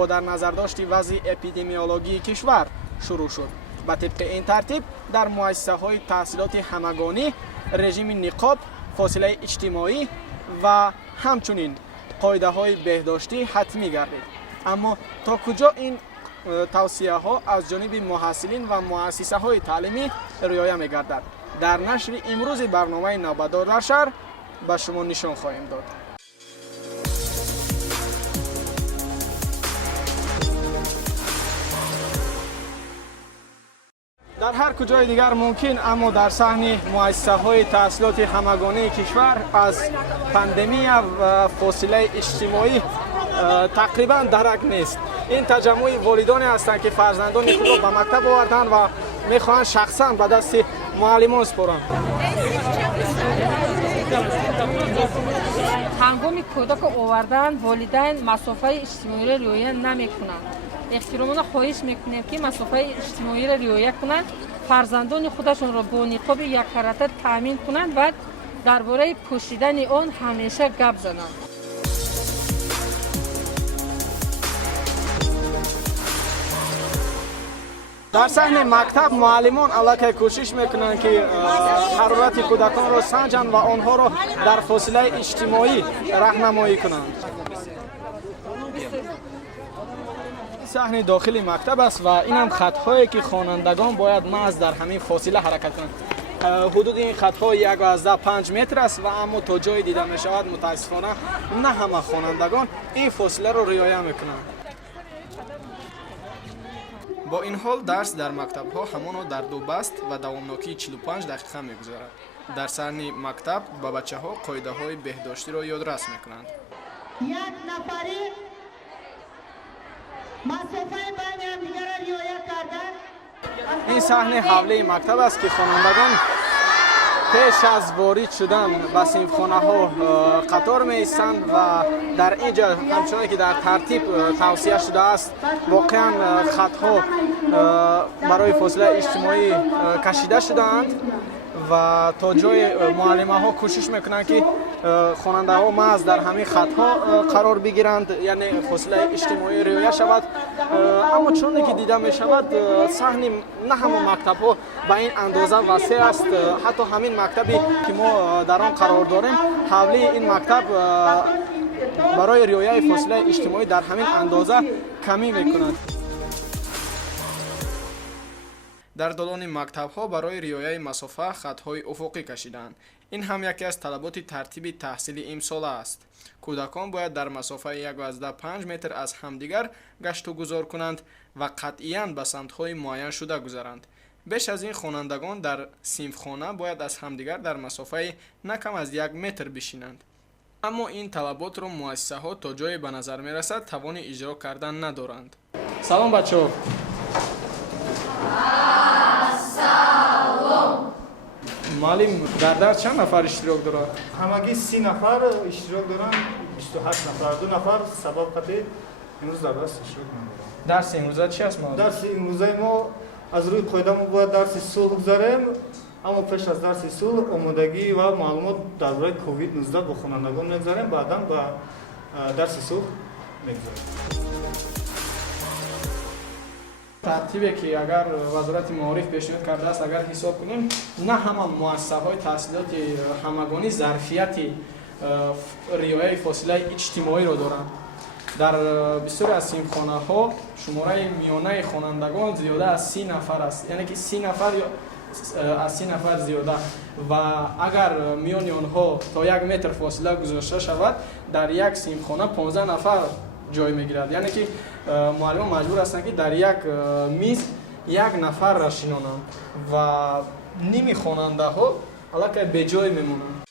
با در نظر داشتی وضع اپیدمیولوژی کشور شروع شد. با طبق این ترتیب در مؤسسه‌های تحصیلات همگانی رژیم نقاب، فاصله اجتماعی و همچنین قاعده‌های بهداشتی حتمی گردید. اما تا کجا این توصیه‌ها از جانب محصلین و مؤسسه‌های تعلیمی رعایت می‌گردد؟ در نشر امروز برنامه نوبت‌دار در شهر به شما نشان خواهیم داد. در هر کجای دیگر ممکن، اما در صحن مؤسسه‌های تحصیلات همگانی کشور از پاندمی و فاصله اجتماعی تقریبا درک نیست. این تجمع والدانی هستند که فرزندان خود را به مکتب آوردند و میخواهند شخصا به دست معلمان سپارند. هنگام کودک آوردن والدین مسافه اجتماعی را رعایت نمی‌کنند. احتراماً خواهش می‌کنیم که مسافه اجتماعی را رعایت کنند، فرزندان خودشون را با نقاب یک کراته تامین کنند و درباره پوشیدن آن همیشه گپ زنند. در صحن مکتب معلمان علاقه کوشش میکنند که حرارت کودکان را سنجند و آنها را در فاصله اجتماعی راهنمایی کنند. صحن داخل مکتب است و این هم خط‌هایی که خوانندگان باید محض در همین فاصله حرکت کنند. حدود این خط‌ها 1.5 متر است و اما تا جای دیده می شود متاسفانه نه همه خوانندگان این فاصله را رعایت میکنند. با این حال درس در مکتب‌ها همان در دو بست و دوامناکی 45 دقیقه می‌گذرد. در صحن مکتب با بچه‌ها قاعده‌های بهداشتی را یادرس می‌کنند. یک نفری مسافه بین همدیگر را رعایت کردن. این صحن حوله مکتب است که خوانندگان پیش از وارد شدن به صنفخانه‌ها قطار می‌ایستند و در اینجا همچنان که در ترتیب توصیه شده است واقعا خط‌ها برای فاصله اجتماعی کشیده شده‌اند و تا جای معلم‌ها کوشش میکنند که خواننده‌ها محض در همین خط‌ها قرار بگیرند، یعنی فاصله اجتماعی رعایت شود. اما چون که دیده می شود صحن نه همه مکتب‌ها به این اندازه وسیع است. حتی همین مکتبی که ما در آن قرار داریم حوله این مکتب برای رعایت فاصله اجتماعی در همین اندازه کمی میکنند. در دالان مکتب‌ها برای رعایت مسافه خط‌های افقی کشیدند. این هم یکی از طلبات ترتیب تحصیلی امسال است. کودکان باید در مسافه 1.5 متر از همدیگر گشت و گذار کنند و قطعاً به سمت‌های معین شده گذرند. بیش از این خوانندگان در صنفخانه باید از همدیگر در مسافه نه کم از 1 متر بشینند. اما این طلبات را مؤسسه‌ها تا جایی به نظر می‌رسد توان اجرا کردن ندارند. سلام بچه‌ها. معلم در درس چند نفر اشتراک دارد؟ همگی 30 نفر اشتراک دارن، 28 نفر، 2 نفر سبب قطعی امروز در درس اشتراک ندارن. درس امروزه چی است معلم؟ درس امروزه ما از روی قاعده ما باید درس صلح بگذاریم، اما پیش از درس صلح آمادگی و معلومات درباره کووید 19 با خوانندگان میگذاریم، بعدا با درس صلح میگذاریم. ترتیبی که اگر وزارت معارف پیشنهاد کرده است اگر حساب کنیم نه همه مؤسسه‌های تحصیلات همگانی ظرفیت رعایت فاصله اجتماعی را دارند. در بسیاری از صنفخانه‌ها شماره میانه خوانندگان زیاده از 30 نفر است، یعنی که 30 نفر یا از 30 نفر زیاده و اگر میان آنها تا 1 متر فاصله گذاشته شود در یک صنفخانه 15 نفر جای میگیرد، یعنی که معلمان مجبور هستند که در یک میز 1 نفر را شینانند و نیمی خواننده ها علاقه به جای میمونند.